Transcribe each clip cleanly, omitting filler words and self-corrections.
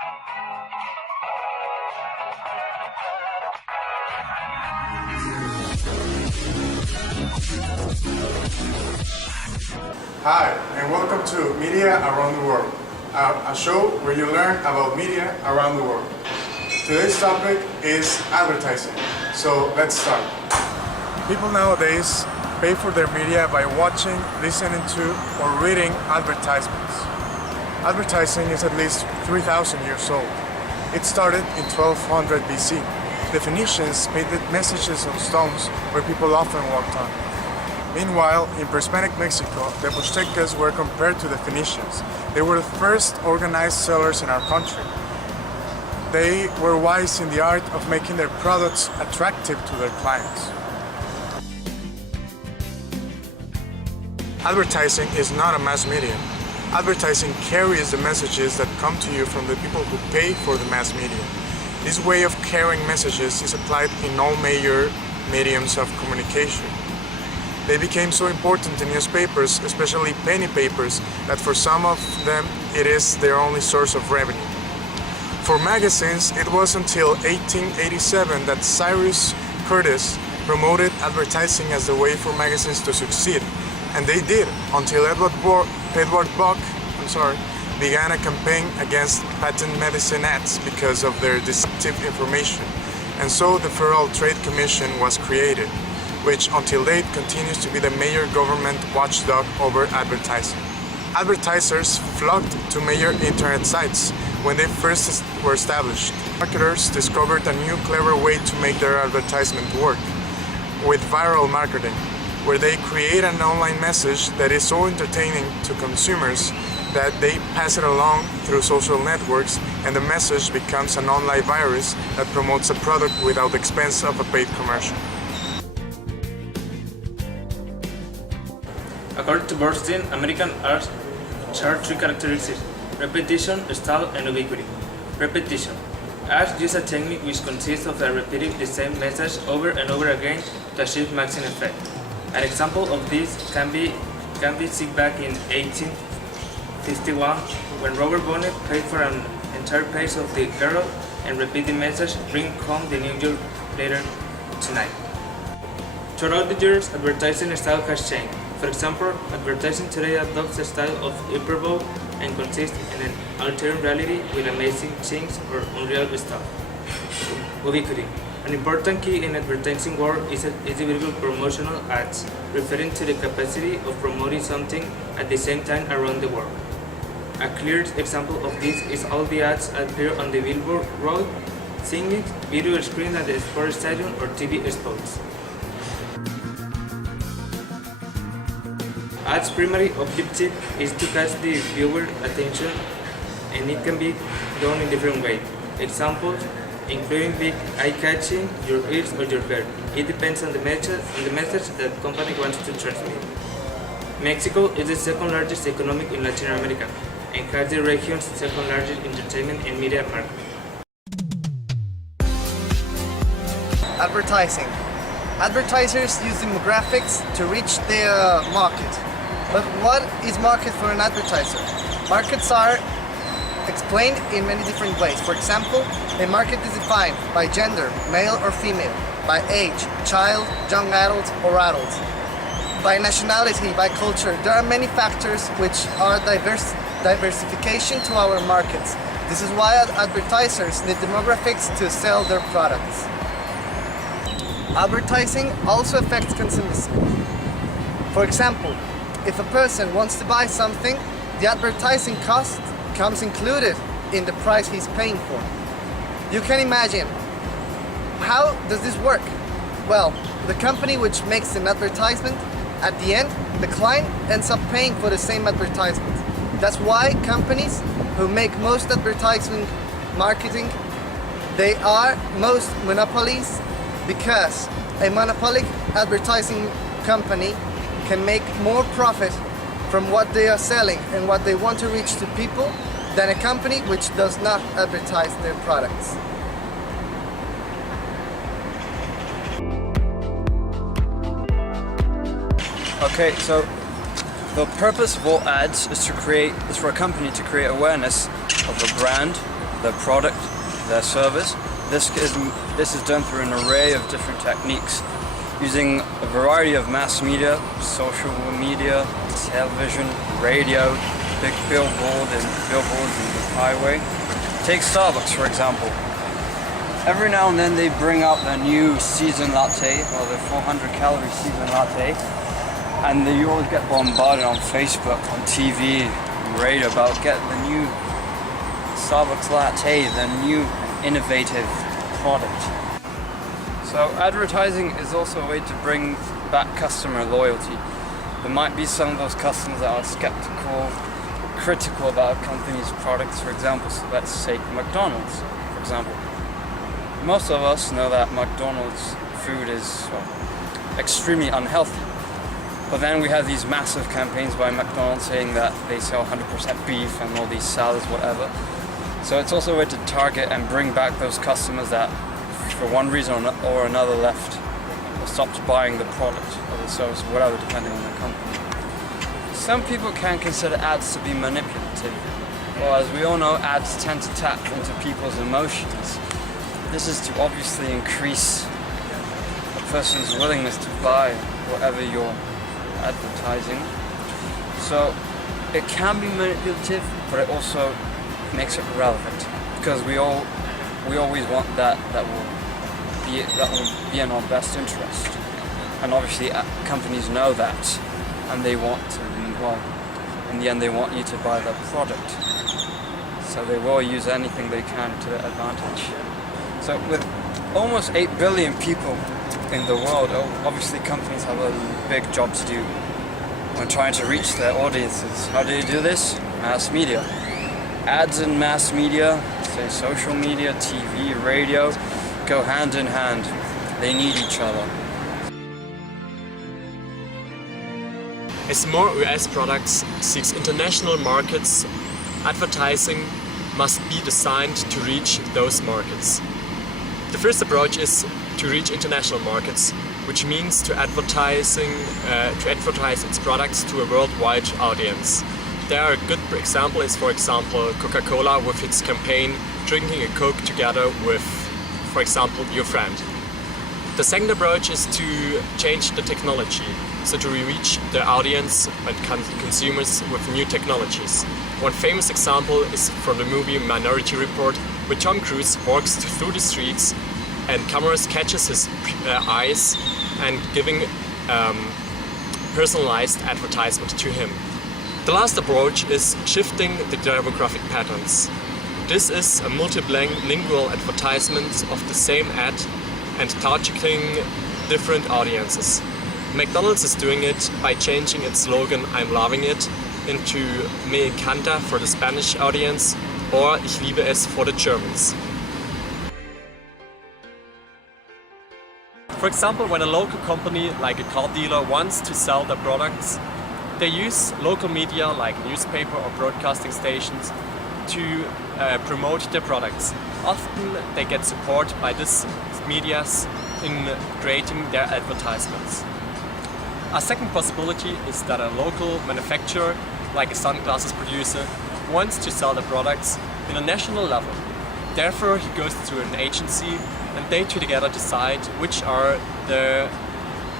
Hi, and welcome to Media Around the World, a show where you learn about media around the world. Today's topic is advertising, so let's start. People nowadays pay for their media by watching, listening to, or reading advertisements. Advertising is at least 3,000 years old. It started in 1200 BC. The Phoenicians painted messages on stones where people often walked on. Meanwhile, in pre-Hispanic Mexico, the Aztecas were compared to the Phoenicians. They were the first organized sellers in our country. They were wise in the art of making their products attractive to their clients. Advertising is not a mass medium. Advertising carries the messages that come to you from the people who pay for the mass media. This way of carrying messages is applied in all major mediums of communication. They became so important in newspapers, especially penny papers, that for some of them it is their only source of revenue. For magazines, it was until 1887 that Cyrus Curtis promoted advertising as the way for magazines to succeed. And they did, until Edward Buck began a campaign against patent medicine ads because of their deceptive information. And so the Federal Trade Commission was created, which until date continues to be the major government watchdog over advertising. Advertisers flocked to major internet sites when they first were established. Marketers discovered a new clever way to make their advertisement work, with viral marketing, where they create an online message that is so entertaining to consumers that they pass it along through social networks, and the message becomes an online virus that promotes a product without the expense of a paid commercial. According to Bernstein, American art shares three characteristics: repetition, style, and ubiquity. Repetition. Art uses a technique which consists of repeating the same message over and over again to achieve maximum effect. An example of this can be seen back in 1851 when Robert Bonnet paid for an entire page of the Herald and repeat the message, "Bring home the New York later tonight." Throughout the years, advertising style has changed. For example, advertising today adopts a style of hyperbole and consists in an altering reality with amazing things or unreal stuff. Ubiquity. An important key in advertising world is the visual promotional ads, referring to the capacity of promoting something at the same time around the world. A clear example of this is all the ads that appear on the billboard road, singing, video screen at the sports stadium, or TV spots. Ads' primary objective is to catch the viewer's attention, and it can be done in different ways. Examples including being eye-catching, your ears, or your hair. It depends on the message that the company wants to transmit. Mexico is the second largest economy in Latin America and has the region's second largest entertainment and media market. Advertising. Advertisers use demographics to reach their market. But what is market for an advertiser? Markets are explained in many different ways. For example, a market is defined by gender, male or female, by age, child, young adults, or adults, by nationality, by culture. There are many factors which are diversification to our markets. This is why advertisers need demographics to sell their products. Advertising also affects consumerism. For example, if a person wants to buy something, the advertising cost comes included in the price he's paying for. You can imagine, how does this work? Well, the company which makes an advertisement, at the end, the client ends up paying for the same advertisement. That's why companies who make most advertising marketing, they are most monopolies, because a monopoly advertising company can make more profit from what they are selling and what they want to reach to people than a company which does not advertise their products. Okay, so the purpose of all ads is for a company to create awareness of a brand their product, their service. This is done through an array of different techniques, using a variety of mass media, social media, television, radio, big billboards in the highway. Take Starbucks, for example. Every now and then they bring out their new seasoned latte, or their 400-calorie seasoned latte, and you always get bombarded on Facebook, on TV, and radio about getting the new Starbucks latte, the new innovative product. So advertising is also a way to bring back customer loyalty. There might be some of those customers that are skeptical, critical about a company's products. For example, so let's take McDonald's, for example. Most of us know that McDonald's food is extremely unhealthy. But then we have these massive campaigns by McDonald's saying that they sell 100% beef and all these salads, whatever. So it's also a way to target and bring back those customers that for one reason or another left or stopped buying the product or the service, whatever, depending on the company. Some people can consider ads to be manipulative. Well, as we all know, ads tend to tap into people's emotions. This is to obviously increase a person's willingness to buy whatever you're advertising. So it can be manipulative, but it also makes it relevant, because we always want that will be in our best interest. And obviously companies know that, and they want to, well, in the end they want you to buy their product. So they will use anything they can to their advantage. So with almost 8 billion people in the world, obviously companies have a big job to do when trying to reach their audiences. How do you do this? Mass media. Ads in mass media, say social media, TV, radio, go hand in hand. They need each other. As more US products seeks international markets, advertising must be designed to reach those markets. The first approach is to reach international markets, which means to advertise its products to a worldwide audience. There, a good example is, for example, Coca-Cola with its campaign "Drinking a Coke Together with, for example, your friend." The second approach is to change the technology, so to reach the audience and consumers with new technologies. One famous example is from the movie Minority Report, where Tom Cruise walks through the streets and cameras catches his eyes and giving personalized advertisement to him. The last approach is shifting the demographic patterns. This is a multilingual advertisement of the same ad and targeting different audiences. McDonald's is doing it by changing its slogan "I'm loving it" into "Me encanta" for the Spanish audience or "Ich liebe es" for the Germans. For example, when a local company like a car dealer wants to sell their products, they use local media like newspaper or broadcasting stations to promote their products. Often they get support by these medias in creating their advertisements. A second possibility is that a local manufacturer, like a sunglasses producer, wants to sell their products in a national level. Therefore, he goes through an agency and they two together decide which are the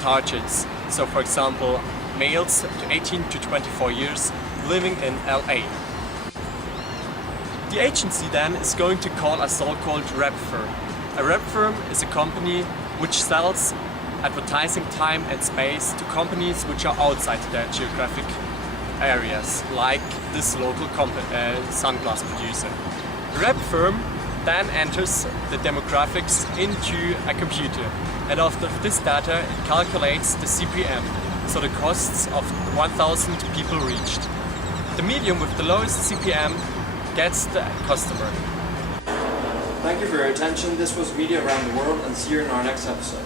targets. So, for example, males to 18 to 24 years living in LA. The agency then is going to call a so-called rep firm. A rep firm is a company which sells advertising time and space to companies which are outside their geographic areas, like this local sunglass producer. The rep firm then enters the demographics into a computer, and after this data it calculates the CPM, so the costs of 1,000 people reached. The medium with the lowest CPM gets the customer. Thank you for your attention. This was Media Around the World, and see you in our next episode.